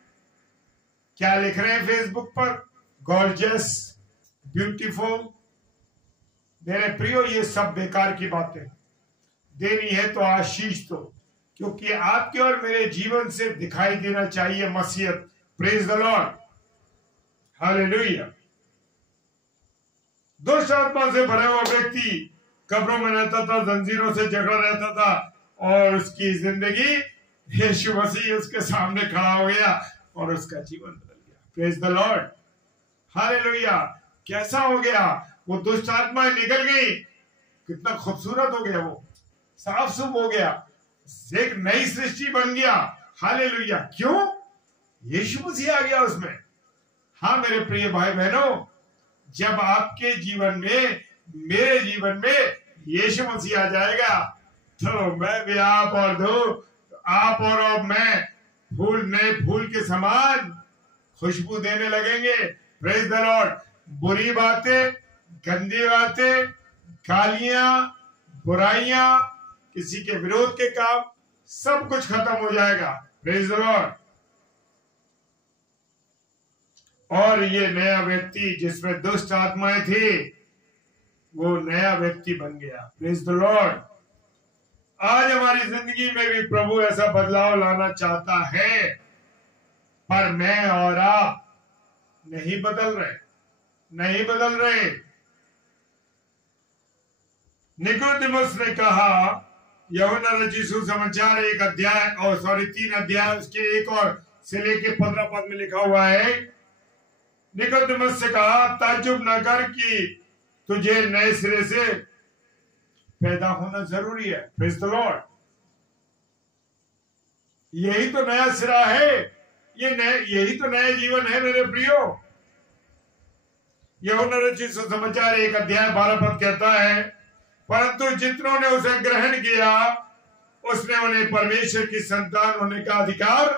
क्या लिख रहे हैं फेसबुक पर? Gorgeous, beautiful. मेरे प्रियो, ये सब बेकार की बातें। देनी है तो आशीष दो, क्योंकि आपके और मेरे जीवन से दिखाई देना चाहिए मसीहत। Praise the lord. हालेलुया। दुष्ट आत्मा से भरा हुआ व्यक्ति कब्रों में रहता था, जंजीरों से जकड़ा रहता था, और उसकी जिंदगी यीशु मसीह उसके सामने खड़ा हो गया और उसका जीवन बदल गया। Praise the lord. हालेलुया। कैसा हो गया? वो दुष्ट आत्मा निकल गई, कितना खूबसूरत हो गया, वो साफ सुफ हो गया, एक नई सृष्टि बन गया। हालेलुया। क्यों? यीशु मसीह आ गया उसमें। हाँ मेरे प्रिय भाई बहनों, जब आपके जीवन में, मेरे जीवन में यीशु मसीह आ जाएगा, तो मैं भी आप और दो, आप और मैं फूल, नए फूल के समान खुशबू देने लगेंगे। Praise the Lord. बुरी बातें, गंदी बातें, गालियां, बुराइयां, किसी के विरोध के काम, सब कुछ खत्म हो जाएगा। Praise the Lord. और ये नया व्यक्ति जिसमें दुष्ट आत्माएं थी, वो नया व्यक्ति बन गया। Praise the Lord. आज हमारी जिंदगी में भी प्रभु ऐसा बदलाव लाना चाहता है, पर मैं और आप नहीं बदल रहे, नहीं बदल रहे। निकोदेमुस ने कहा, यूहन्ना रचित सुसमाचार 1 अध्याय और 3 अध्याय उसके 1 और से लेके 15 पद में लिखा हुआ है। निकोदेमुस से कहा, ताज्जुब न कर कि तुझे नए सिरे से पैदा होना जरूरी है। Praise the Lord. यही तो नया सिरा है, यही तो नया जीवन है मेरे प्रियो। यूहन्ना रचित सुसमाचार 1 अध्याय 12 पद कहता है, परंतु जितनों ने उसे ग्रहण किया, उसने उन्हें परमेश्वर की संतान होने का अधिकार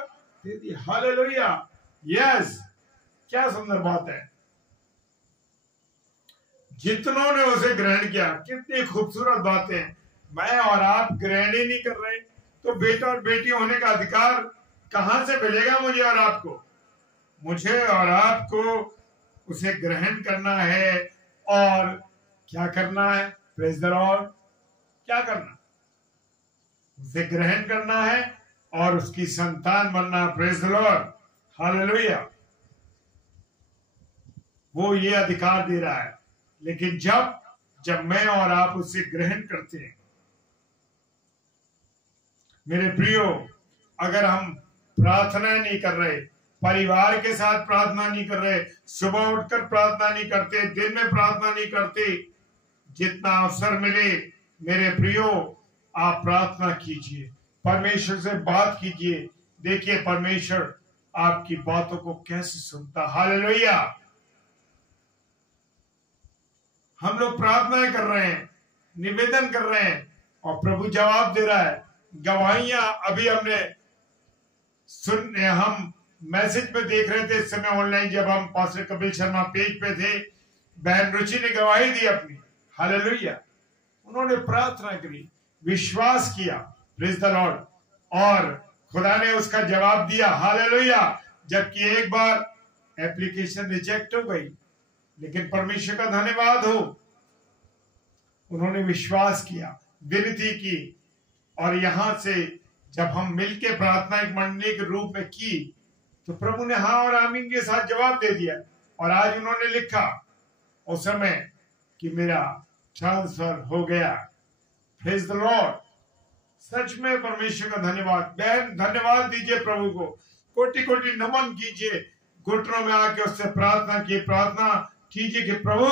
दे दिया। हालेलुया। यस, क्या सुंदर बात है। जितनों ने उसे ग्रहण किया, कितनी खूबसूरत बातें। मैं और आप ग्रहण ही नहीं कर रहे, तो बेटा और बेटी होने का अधिकार कहां से मिलेगा मुझे और आपको? मुझे और आपको उसे ग्रहण करना है। और क्या करना है? Praise the Lord. क्या करना? उसे ग्रहण करना है और उसकी संतान बनना। Praise the lord. हालेलुया। वो ये अधिकार दे रहा है। लेकिन जब मैं और आप उसे ग्रहण करते हैं, मेरे प्रियो, अगर हम प्रार्थना नहीं कर रहे, परिवार के साथ प्रार्थना नहीं कर रहे, सुबह उठकर प्रार्थना नहीं करते, दिन में प्रार्थना नहीं करते, जितना अवसर मिले मेरे प्रियो, आप प्रार्थना कीजिए, परमेश्वर से बात कीजिए। देखिए परमेश्वर आपकी बातों को कैसे सुनता। हालेलुया। हम लोग प्रार्थनाएं कर रहे हैं, निवेदन कर रहे हैं और प्रभु जवाब दे रहा है। गवाहियां अभी हम मैसेज में देख रहे थे इस समय ऑनलाइन, जब हम पास्टर कपिल शर्मा पेज पे थे, बहन रुचि ने गवाही दी अपनी। हालेलुया। उन्होंने प्रार्थना करी, विश्वास किया, प्रेज द लॉर्ड, और खुदा ने उसका जवाब दिया। हालेलुया। जबकि एक बार एप्लीकेशन रिजेक्ट हो गई, लेकिन परमेश्वर का धन्यवाद हो, उन्होंने विश्वास किया, विनती की, और यहां से जब हम मिलके प्रार्थना एक मंडली के रूप में की तो प्रभु ने हाँ और आमीन के साथ जवाब दे दिया। और आज उन्होंने लिखा उस समय कि मेरा ट्रांसफर हो गया। Praise the Lord. सच में परमेश्वर का धन्यवाद। बहन धन्यवाद दीजिए प्रभु को, कोटि कोटि नमन कीजिए, घुटनों में आके उससे प्रार्थना कीजिए कि प्रभु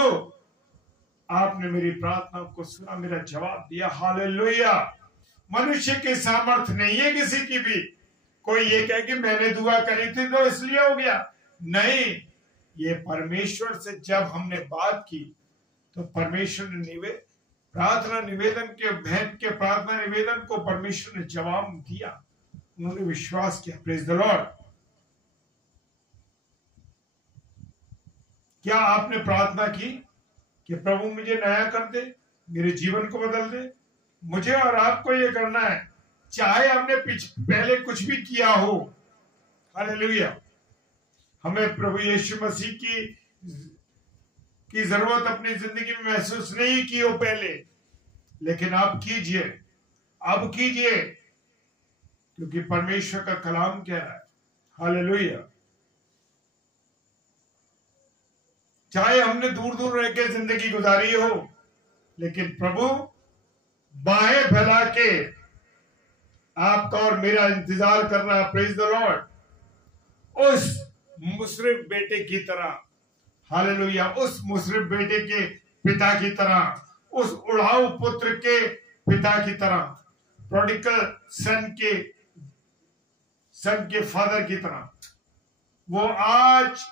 आपने मेरी प्रार्थना को सुना, मेरा जवाब दिया। हालेलुया। मनुष्य की सामर्थ्य नहीं है किसी की भी कोई ये कहे कि मैंने दुआ करी थी तो इसलिए हो गया। नहीं, ये परमेश्वर से जब हमने बात की तो परमेश्वर ने प्रार्थना निवेदन के बहन के प्रार्थना निवेदन को परमेश्वर ने जवाब दिया। उन्होंने विश्वास किया। Praise the Lord. क्या आपने प्रार्थना की कि प्रभु मुझे नया कर दे, मेरे जीवन को बदल दे? मुझे और आपको ये करना है, चाहे हमने पहले कुछ भी किया हो। हालेलुया। हमें प्रभु यीशु मसीह की जरूरत अपनी जिंदगी में महसूस नहीं की हो पहले, लेकिन अब कीजिए, अब कीजिए, क्योंकि परमेश्वर का कलाम कह रहा है। हालेलुया। चाहे हमने दूर दूर रह के जिंदगी गुजारी हो, लेकिन प्रभु बाहें फैला के आपका और मेरा इंतजार कर रहा है। Praise the Lord. उस मुशरिफ बेटे की तरह, हालेलुया, उस मुशरिफ बेटे के पिता की तरह, उस उड़ाऊ पुत्र के पिता की तरह, प्रोडिगल सन के फादर की तरह, वो आज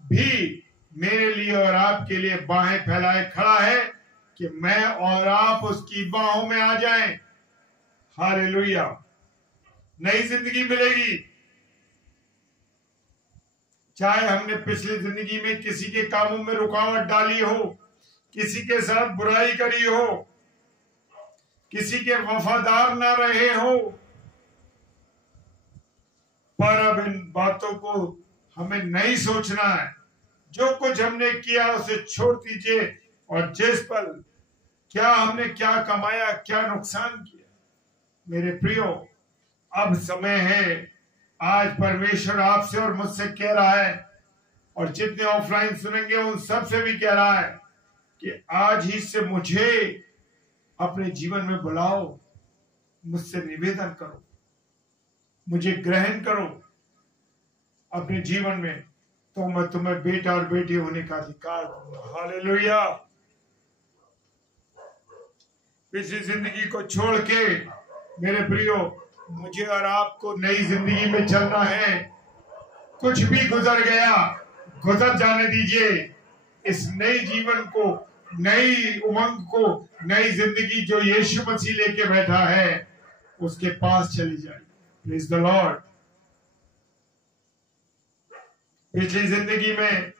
भी मेरे लिए और आपके लिए बाहें फैलाए खड़ा है कि मैं और आप उसकी बाहों में आ जाएं। हालेलुया। नई जिंदगी मिलेगी। चाहे हमने पिछली जिंदगी में किसी के कामों में रुकावट डाली हो, किसी के साथ बुराई करी हो, किसी के वफादार ना रहे हो, पर अब इन बातों को हमें नहीं सोचना है। जो कुछ हमने किया उसे छोड़ दीजिए, और जिस पल क्या हमने क्या कमाया, क्या नुकसान किया, मेरे प्रियो, अब समय है। आज परमेश्वर आपसे और मुझसे कह रहा है, और जितने ऑफलाइन सुनेंगे उन सब से भी कह रहा है कि आज ही से मुझे अपने जीवन में बुलाओ, मुझसे निवेदन करो, मुझे ग्रहण करो अपने जीवन में, तो मैं तुम्हें बेटा और बेटी होने का अधिकार दूंगा। हालेलुया। पिछली जिंदगी को छोड़ के मेरे प्रियो, मुझे और आपको नई जिंदगी में चलना है। कुछ भी गुजर गया, गुजर जाने दीजिए। इस नई जीवन को, नई उमंग को, नई जिंदगी जो यीशु मसीह लेके बैठा है, उसके पास चली जाए। Praise the Lord. पिछली जिंदगी में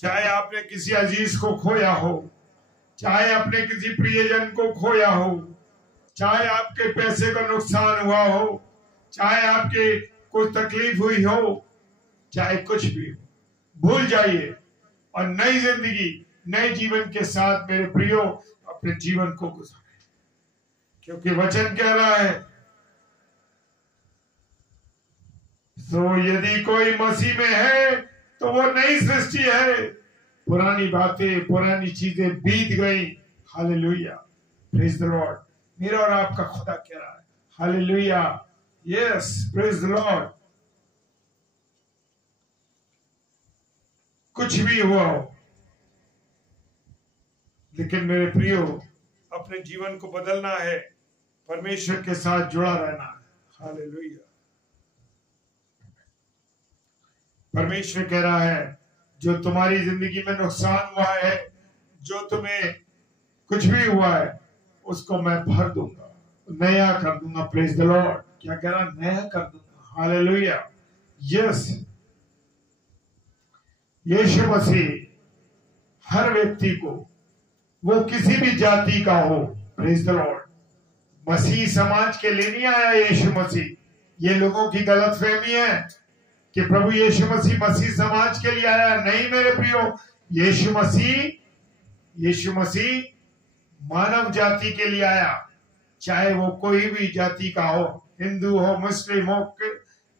चाहे आपने किसी अजीज को खोया हो, चाहे अपने किसी प्रियजन को खोया हो, चाहे आपके पैसे का नुकसान हुआ हो, चाहे आपके कुछ तकलीफ हुई हो, चाहे कुछ भी हो, भूल जाइए और नई जिंदगी, नए जीवन के साथ मेरे प्रियो अपने जीवन को गुजारें। क्योंकि वचन कह रहा है, तो यदि कोई मसीह में है तो वो नई सृष्टि है, पुरानी बातें, पुरानी चीजें बीत गई। हालेलुया। Praise the Lord. मेरा और आपका खुदा कह रहा है, hallelujah, yes, praise the Lord. कुछ भी हुआ हो, लेकिन मेरे प्रियो अपने जीवन को बदलना है, परमेश्वर के साथ जुड़ा रहना है। हालेलुया। परमेश्वर कह रहा है जो तुम्हारी जिंदगी में नुकसान हुआ है, जो तुम्हें कुछ भी हुआ है, उसको मैं भर दूंगा, नया कर दूंगा। Praise the Lord. क्या कह रहा? नया कर दूंगा। हालेलुया। यस, यीशु मसीह हर व्यक्ति को, वो किसी भी जाति का हो, प्रेज द लॉर्ड, मसीह समाज के लिए नहीं आया यीशु मसीह। ये लोगों की गलतफहमी है कि प्रभु यीशु मसीह समाज के लिए आया। नहीं मेरे प्रियो, यीशु मसीह मानव जाति के लिए आया, चाहे वो कोई भी जाति का हो, हिंदू हो, मुस्लिम हो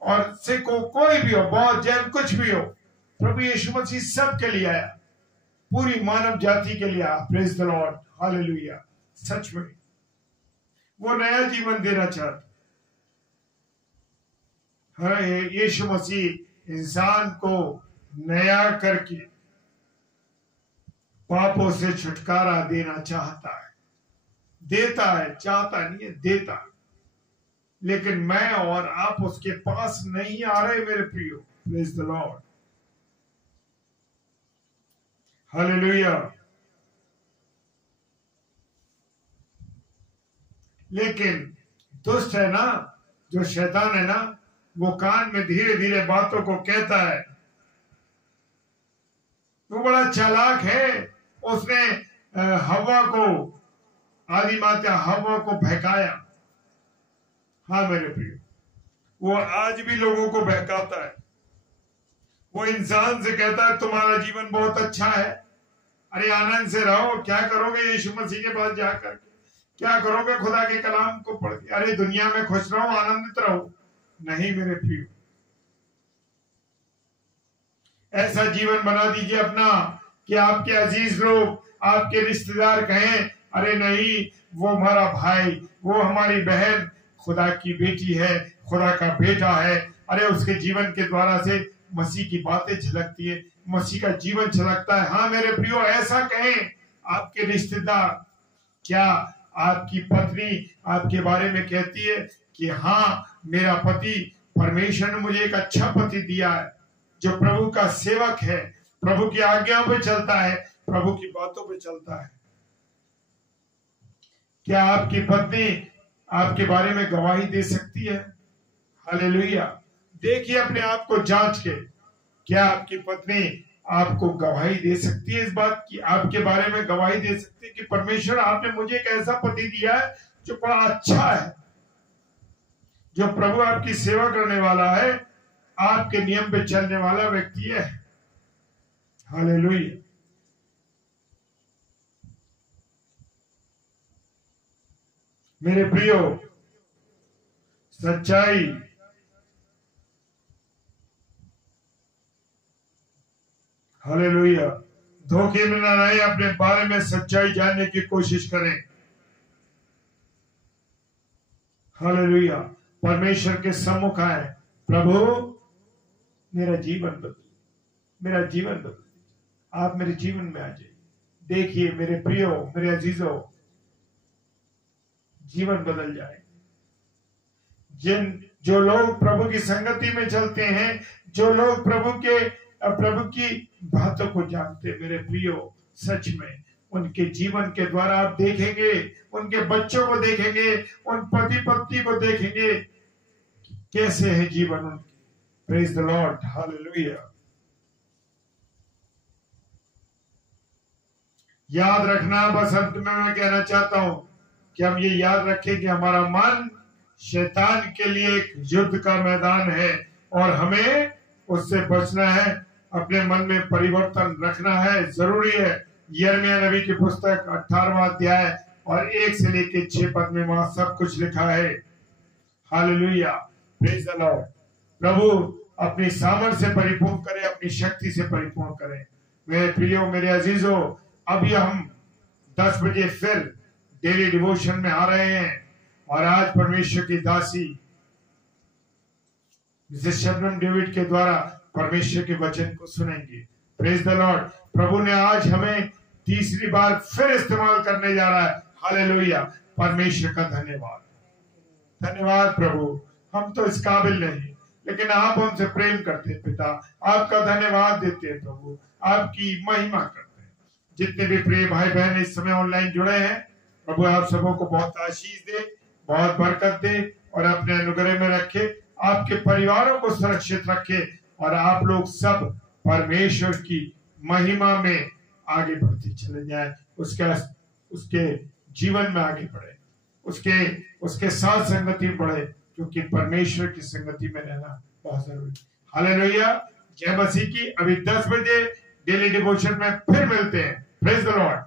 और सिख हो, कोई भी हो, बौद्ध, जैन, कुछ भी हो, प्रभु यीशु मसीह सबके लिए आया, पूरी मानव जाति के लिए आया। Praise the lord. हालेलुया। सच में वो नया जीवन देना चाहता। यीशु मसीह इंसान को नया करके पापों से छुटकारा देना चाहता है, देता है, चाहता नहीं है, देता है। लेकिन मैं और आप उसके पास नहीं आ रहे मेरे प्रियो। Praise the lord. हालेलुया। लेकिन दुष्ट है ना, जो शैतान है ना, वो कान में धीरे धीरे बातों को कहता है। वो बड़ा चालाक है। उसने हव्वा को, आदि माता हव्वा को बहकाया। हाँ मेरे प्रिय, वो आज भी लोगों को बहकाता है। वो इंसान से कहता है तुम्हारा जीवन बहुत अच्छा है, अरे आनंद से रहो, क्या करोगे यीशु मसीह के पास जाकर, क्या करोगे खुदा के कलाम को पढ़ के, अरे दुनिया में खुश रहो, आनंदित रहो। नहीं मेरे प्रिय, ऐसा जीवन बना दीजिए अपना कि आपके अजीज लोग, आपके रिश्तेदार कहें अरे नहीं, वो हमारा भाई, वो हमारी बहन खुदा की बेटी है, खुदा का बेटा है। अरे उसके जीवन के द्वारा से मसीह की बातें झलकती है, मसीह का जीवन झलकता है। हाँ मेरे प्रियो, ऐसा कहें आपके रिश्तेदार। क्या आपकी पत्नी आपके बारे में कहती है कि हाँ मेरा पति, परमेश्वर ने मुझे एक अच्छा पति दिया है जो प्रभु का सेवक है, प्रभु की आज्ञाओं पे चलता है, प्रभु की बातों पे चलता है। क्या आपकी पत्नी आपके बारे में गवाही दे सकती है? हालेलुया। देखिए अपने आप को जांच के, क्या आपकी पत्नी आपको गवाही दे सकती है इस बात की, आपके बारे में गवाही दे सकती है कि परमेश्वर आपने मुझे एक ऐसा पति दिया है जो बड़ा अच्छा है, जो प्रभु आपकी सेवा करने वाला है, आपके नियम पे चलने वाला व्यक्ति है। हालेलुया। मेरे प्रियो, सच्चाई हालेलुया, धोखे में ना रहे, अपने बारे में सच्चाई जानने की कोशिश करें। हालेलुया। परमेश्वर के सम्मुख आए, प्रभु मेरा जीवन बदल, मेरा जीवन बदल, आप मेरे जीवन में आ जाइए। देखिए मेरे प्रियो, मेरे अजीजों, जीवन बदल जाए। जो लोग प्रभु की संगति में चलते हैं, जो लोग प्रभु की बातों को जानते, मेरे प्रियो, सच में उनके जीवन के द्वारा आप देखेंगे, उनके बच्चों को देखेंगे, उन पति पत्नी को देखेंगे कैसे है जीवन उनकी। Praise the lord. हालेलुया। याद रखना, बस अंत में मैं कहना चाहता हूं कि हम ये याद रखें कि हमारा मन शैतान के लिए एक युद्ध का मैदान है और हमें उससे बचना है। अपने मन में परिवर्तन रखना है, जरूरी है। यिर्मयाह नबी की पुस्तक 18वां अध्याय और 1 से लेकर 6 पद में वहां सब कुछ लिखा है। हालेलुया। Praise the Lord. प्रभु अपनी सामर्थ से परिपूर्ण करे, अपनी शक्ति से परिपूर्ण करे। मेरे प्रियो, मेरे अजीजों, अभी हम 10 बजे फिर डेली डिवोशन में आ रहे हैं और आज परमेश्वर की दासी मिसेस शबनम डेविड के द्वारा परमेश्वर के वचन को सुनेंगे। Praise the Lord. प्रभु ने आज हमें तीसरी बार फिर इस्तेमाल करने जा रहा है। हालेलुया। परमेश्वर का धन्यवाद, धन्यवाद प्रभु। हम तो इस काबिल नहीं, लेकिन आप हमसे प्रेम करते हैं पिता, आपका धन्यवाद देते हैं प्रभु, आपकी महिमा करते हैं। जितने भी प्रिय भाई बहन इस समय ऑनलाइन जुड़े हैं प्रभु, आप सबों को बहुत आशीष दे, बहुत बरकत दे और अपने अनुग्रह में रखे, आपके परिवारों को सुरक्षित रखे और आप लोग सब परमेश्वर की महिमा में आगे बढ़ते चले जाए, उसके जीवन में आगे बढ़े, उसके साथ संगति में बढ़े, क्योंकि परमेश्वर की संगति में रहना बहुत जरूरी है। हालेलुया, जय मसीह की। अभी 10 बजे डेली डिवोशन में फिर मिलते हैं। Praise the Lord.